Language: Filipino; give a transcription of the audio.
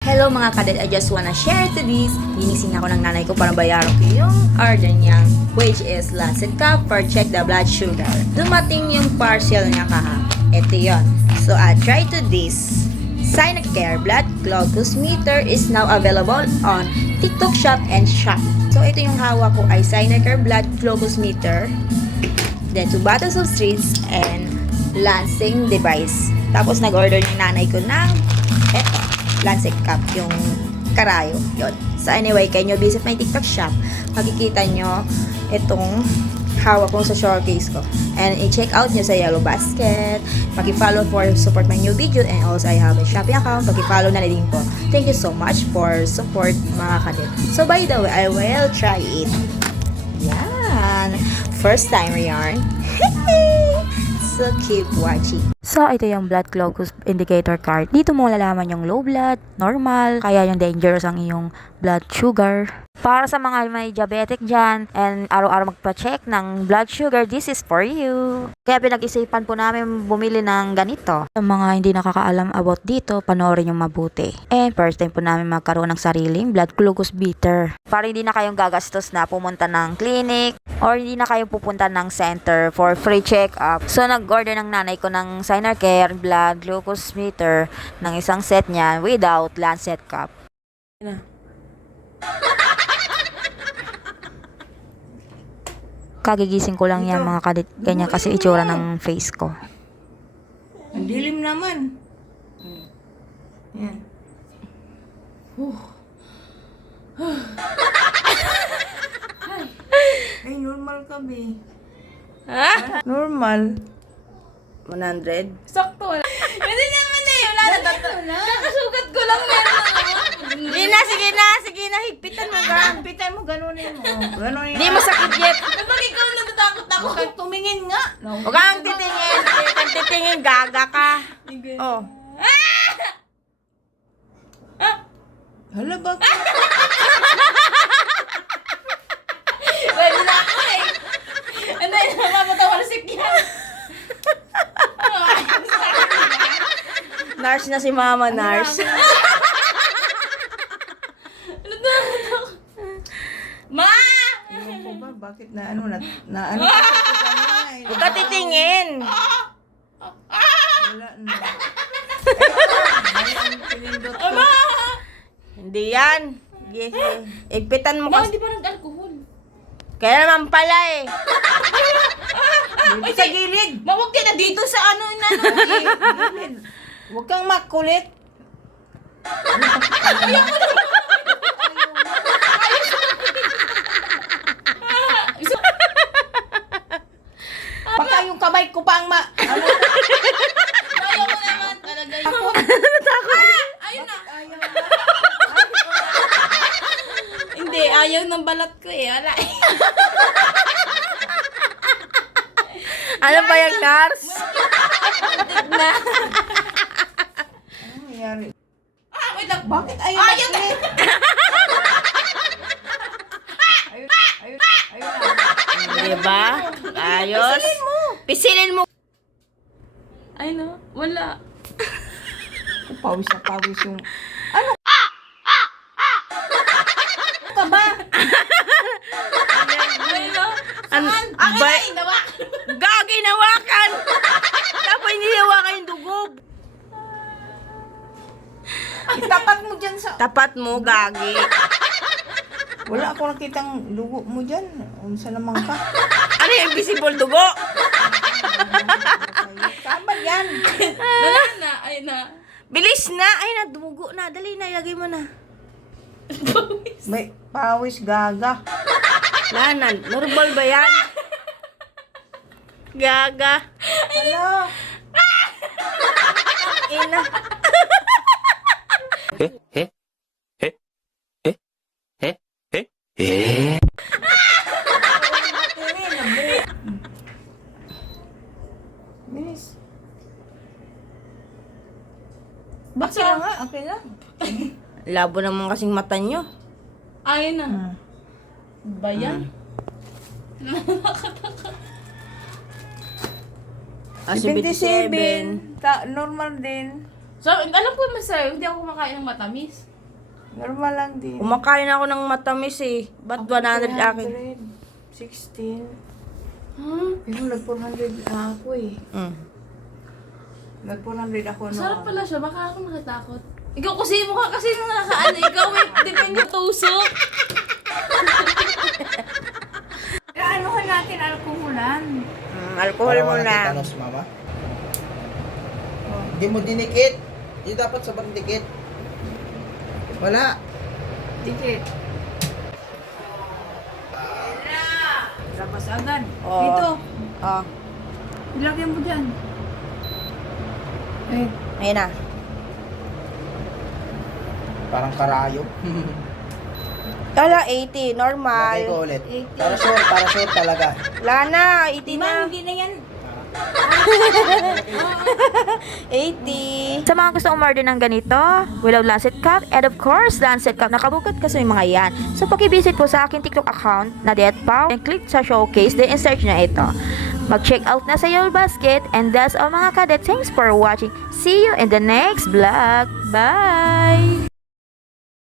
Hello mga kadet, I just wanna share to this. Linisin ako ng nanay ko para bayaran ko yung order niya, which is Lancet Cup for check the blood sugar. Dumating yung parcel niya kahapon. Ito yun. So I try to this. Sinacare blood glucose meter is now available on TikTok Shop and Shopee. So ito yung hawak ko ay Sinacare blood glucose meter, then 2 bottles of treats and lancing device. Tapos nag-order yung nanay ko ng eto, Lancet Cup, yung karayo. Yun. So anyway, can you visit my TikTok shop? Makikita nyo itong hawak kong sa showcase ko. And i-check out nyo sa Yellow Basket. Paki-follow for support my new video. And also, I have a Shopee account. Paki-follow na din po. Thank you so much for support mga kadet. So by the way, I will try it. Yan. First time yarn. So keep watching. So, ito yung blood glucose indicator card. Dito mo malalaman yung low blood, normal, kaya yung dangerous ang iyong blood sugar. Para sa mga may diabetic dyan and araw-araw magpa-check ng blood sugar, this is for you. Kaya pinag-isipan po namin bumili ng ganito. Sa mga hindi nakakaalam about dito, panoorin yung mabuti. And first time po namin magkaroon ng sariling blood glucose meter. Para hindi na kayong gagastos na pumunta ng clinic or hindi na kayo pupunta ng center for free check-up. So, nag-order ng nanay ko ng Sinacare blood glucose meter ng isang set niya without Lancet Cup. Kagigising ko lang yan mga kadit. Ganyan kasi itsura ng face ko. Ang dilim naman. Yan. Ay, normal ka, be. Ha? Normal. 100. Sakto. Hindi naman eh. Wala na tato. Kakasugat ko lang meron naman. Sige na, higpitan mo, higpitan mo, ganunin mo. Ganunin Hindi masakit yet. Kapag ikaw natatakot ako. Huwag kang tumingin nga. Huwag kang titingin. Huwag kang titingin. Gaga ka. Oh. Hala, bakit? Pwede na ako eh. Ano yun? Mapatawalasik yan. Nurse na si mama, nurse. Ma! Ewan ko ba, bakit na ano, na ano kasi ito kanina eh. Huwag ka titingin. Wala na. Ay, ang pinindot ko. Ma! Hindi yan. Yes, igpitan mo Ma, kasi. hindi ba nag-alcohol? Kaya naman pala eh. Dito sa gilid. Ma, huwag ka na dito sa ano na. Gilid. Huwag kang makulit. Baka yung kamay ko pa ang ano, Ayaw mo naman talaga yun. Ayun na. ayaw. Hindi, ayaw ng balat ko eh. Wala eh. Ano ba yung nurse? Na. Ano nangyari? Wait lang. Bakit ayaw Ayaw na. makulit? Ayun na. Diba? Ayos. Pisilin mo. Ay no, wala. Pawis na pawis yung... Ano? Ka ba? Ay no. An Akin ba? na inawa. Gagi nawakan. Tapos hindi nawakan yung dugob. Itapat mo dyan sa... Tapat mo, gagi. Wala ako nakitang dugo mo dyan. Unsa naman ka? Ano yung invisible dugo? Tama yan. Wala na. Ay na. Bilis na. Ay, nadumugo na. Dali na, ilagay mo na. May pawis gaga. Lanan, normal ba yan? Gaga. Hala. Ina. Bilis. Ba't Okay na nga, okay na. Labo naman kasing mata nyo. Ayun na. Hmm. Ba yan? 77. Normal din. So, alam ko naman sa'yo, hindi ako kumakain ng matamis. Normal lang din. Kumakain ako ng matamis eh. Ba't 100 akin? 16. Hmm? Pero nag-400 ako eh. Mm. Nag-400 ako Sarap pala siya, baka ako nakatakot. Ikaw kasi mo ka kasi nung nakaano, ikaw eh, depende tusok. Anuhan natin alkoholan. Alcohol Para mo wala na. tetanos, mama. Hindi mo dinikit. Hindi dapat sobrang dikit. Wala. Dikit. Labas agad. Oo. Dito. Oh, Ilagay mo dyan. Eh. ayun na. Parang karayo. Kala 80, normal. Lagay ko ulit. Para sure talaga. Wala na, 80 na. Hindi na yan. 80. Sa mga gusto umorder ng ganito, Willow Lancet Cup, and of course, Lancet Cup, nakabukod kasi yung mga yan. So, pakivisit po sa aking TikTok account na DeadPow and click sa showcase, then search na ito. Mag-check out na sa your basket, and that's all mga kadet. Thanks for watching. See you in the next vlog. Bye!